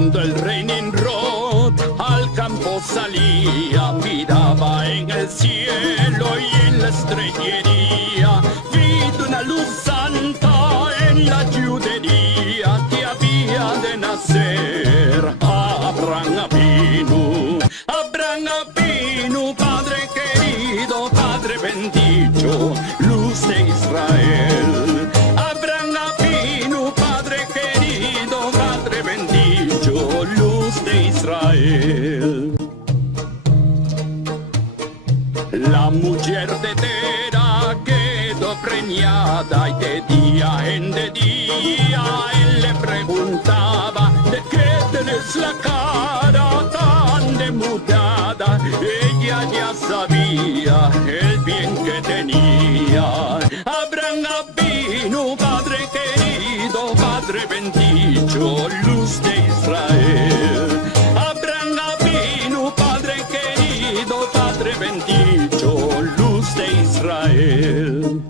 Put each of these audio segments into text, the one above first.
Cuando el rey Nimrod al campo salía, miraba en el cielo y en la estrellería, vi una luz santa en la judería que había de nacer. Abraham Avinu, Padre querido, Padre bendito, luz de Israel. Abraham Avinu, Padre querido, Padre bendito, luz de Israel. La mujer de Tera quedó preñada y de día en de día él le preguntaba: ¿de qué tenés la cara tan demudada? Ella ya sabía el bien que tenía. Abraham Avinu, Padre querido, Padre bendito, luz de Israel. Abraham Avinu, Padre querido, Padre bendito, luz de Israel.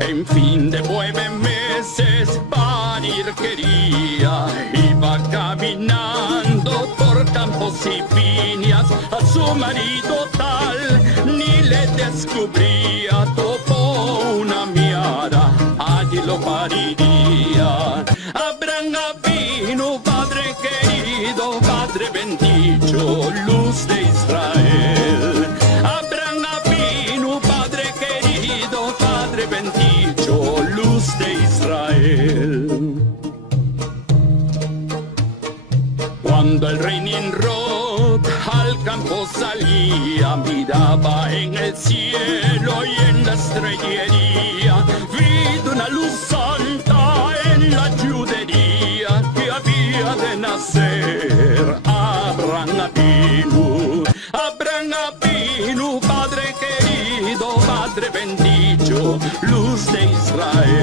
En fin de 9 meses parir quería, iba caminando por campos y viñas, a su marido tal ni le descubría, topó una miara, allí lo pariría. Abraham Avinu, Padre querido, Padre bendito, luz de Israel. Abraham Avinu, Padre querido, Padre bendito, luz de Israel. Cuando el rey Nimrod al campo salía, miraba en el cielo y en la estrellería, vi una luz santa en la judería que había de nacer. Abraham Avinu, Padre querido, Padre bendito, luz de Israel.